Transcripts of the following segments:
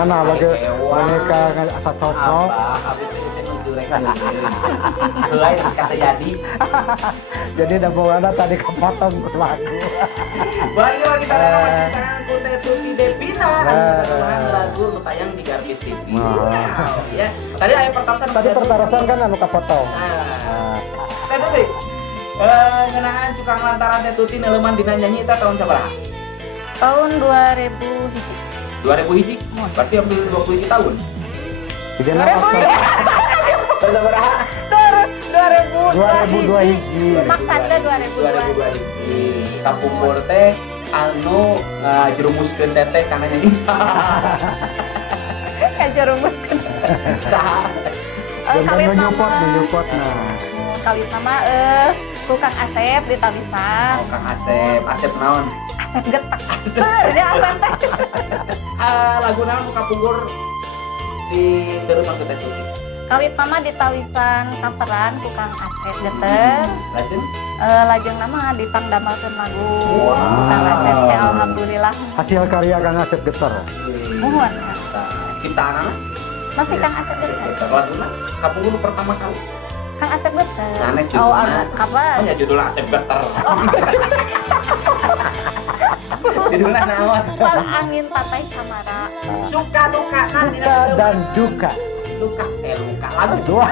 Nah, bagi boneka asa cocok. Habis itu nuju rek heulai kata jadi. Jadi da bawana tadi kepotong ku lagu. Bayu kita dengan ku Teh Suti Devina anu lagu nu tayang di Garbis TV. Ya. Tadi aya pertarusan. Tadi pertarusan kan anu kapotong. Teh Tuti. Ngeunaan cukang lantaran Teh Tuti neuleman dina nyanyi eta tahun sabaraha? Tahun 2000 hiji. 2000 hiji? Berarti hampir 20 tahun. Jadi naon? Tahun sabaraha? 2002 hiji. Maksudnya 2002 hiji. Kapungkur teh anu ngajerumuskeun teteh kana nyanyi saha? Kajerumuskeun. Saha? Jangan menyupot nah. Kali nama Kang Asep di Tabisan. Oh, Kang Asep. Asep naon? Asep getak. Dia Asep teh. Laguna nu kapungkur di Terus Teh Tuti. Kawit nama di Tawisan Kaperan ku Kang Asep geter. Lajeng? Lajeng nama dipangdamalkeun lagu ku Kang Asep teh alhamdulillah. Hasil karya Kang Asep Geter. Muhun. Ciptaanana? Masih Kang Asep geter. Laguna kapungkur pertama kali. Kang Asep geter. Sanes Oh, judulna. apa? Nya judulna Asep Geter. Judulna naon? Wal angin patai samara. Suka duka Suka dan duka. luka luka lagi. Dua.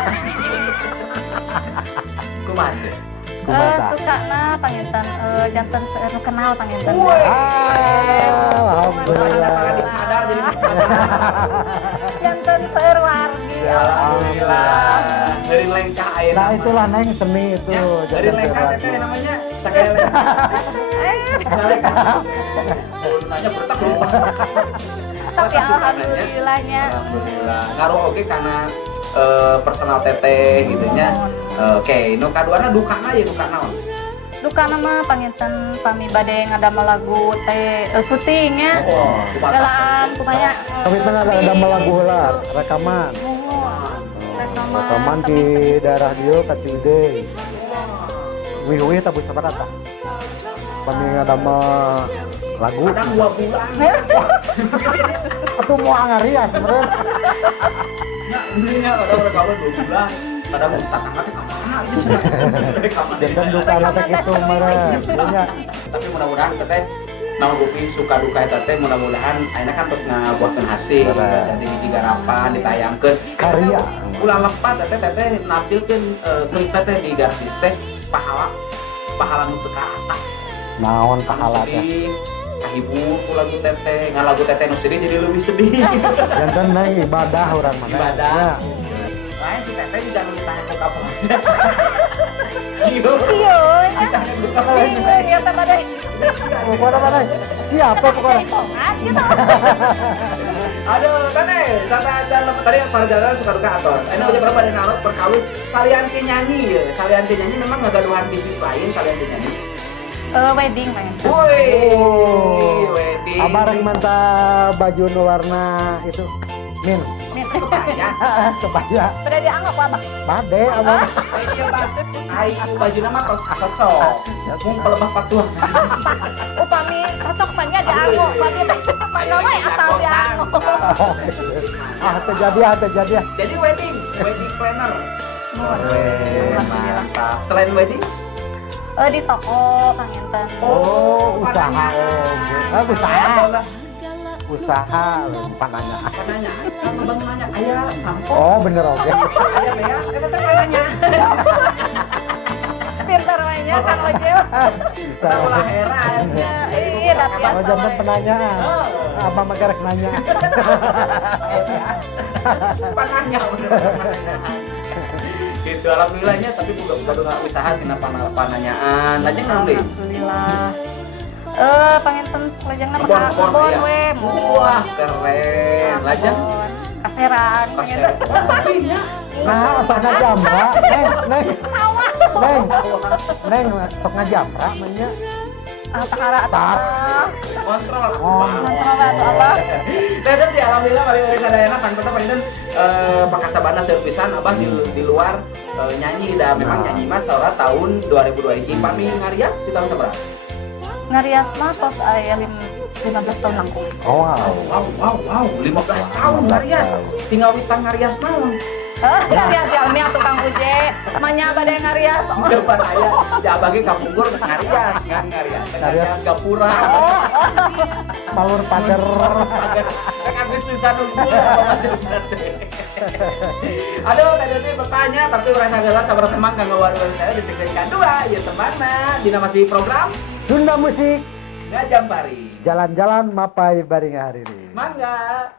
Kumaha teh? Kumaha? Suka na panginten janten seueur nu kenal panginten. Alhamdulillah. Sadar jadi Janten seueur wargi. alhamdulillah. Dari lengkah ayeuna. Nah itulah Neng seni itu. Dari lengkah teteh namanya sakaya lengkah. Nanya bertak lupa. Tapi alhamdulillahnya. Alhamdulillah. Ngaruh oke karena personal teteh gitu nya. Oke, nu kaduana dukana ya duka naon? Duka nama panginten pami bade ngadamel lagu teh syutingnya. Galaan kumanya. Tapi tengah ada lagu heula rekaman. Rekaman di daerah dia ka Cide. Wih tabu sabaraha tah. Kami ngadamel lagu. Kadang 2 bulan. Atuh mau angarian sebenarnya. Ya, intinya orang rekaman 2 bulan. Kadang tak angkat ke mana itu rekaman. Dan duka anak itu meren. Tapi mudah-mudahan teteh naon bukti suka duka eta teh mudah-mudahan ayeuna kan terus ngabuahkeun hasil jadi hiji garapan ditayangkeun Karya. Ulah lepat teteh nampilkeun klip teh di Garsis teh pahala nu teu kaasa. Naon pahala teh? Kahibur ku lagu teteh, lagu teteh nu sedih jadi lebih sedih. Janten Neng ibadah urang mah. Ibadah. Lain si teteh juga nu ditanya buka puasa. Iya. Iya. Ditanya buka puasa. Bingung ya teh bade. Pokoknya siapa pokoknya? Tongan gitu. Aduh, teteh, sampai aja tadi perjalanan suka duka atos. Ini udah berapa dari narot perkawis salian ke nyanyi ya. Salian ke nyanyi memang ngagaduhan bisnis lain salian ke nyanyi. Wedding kan. Woi, wedding. Abareng manta baju nu warna itu min. Kebaya. Kebaya. Udah dianggap apa? Bade abang. Iya bang. Ayo baju nama cocok. Mung pelebah patuh. Upami cocok banyak dianggap. Tapi mana wae asal dianggap. Terjadi. Jadi wedding planner. Mantap. Selain wedding? Di toko panginten. Oh, usaha. Usaha pananya. Pananya. Abang nanya, "Aya sampo?" Oh, bener oke. Aya bea, eta teh pananya. Pintar mainnya Kang Ojil. Bisa. Ulah heran. Iya, tapi Kalau jantan penanyaan, apa magarek nanya? Pananya gitu alhamdulillahnya tapi buka usaha tina pananyaan lajeng naon deui alhamdulillah panginten lajengna kebon we wah keren lajeng kaseran panginten Nah, asal ngajamra, neng, sok ngajamra, mainnya. tahara atau kontrol kontrol atau apa? Tetep di alhamdulillah bari sadayana pan peta palinten pakasabana pisan abah di luar nyanyi dan memang nyanyi mas saura tahun 2002 pami ngarias di tahun berapa? Ngarias mah tos aya 15 tahun langkung. Oh, wow. Wow, 15 tahun 15 ngarias. tahun. Tinggal witang ngarias naon. Ngarias jalmi atuh Kang Uje. Manya bade ngarias. Depan aya, ya bagi kapungkur ngarias, ngan ngarias. Ngarias gapura. Palur pager. Kan Agustusan unggul. Aduh, tadi bertanya, tapi merasa gelas sabar teman kanggo warung saya di segmen kedua. Ya semana, dina masih program Sunda Musik, Ngajam Pari. jalan-jalan mapai baring hari ini. Mangga.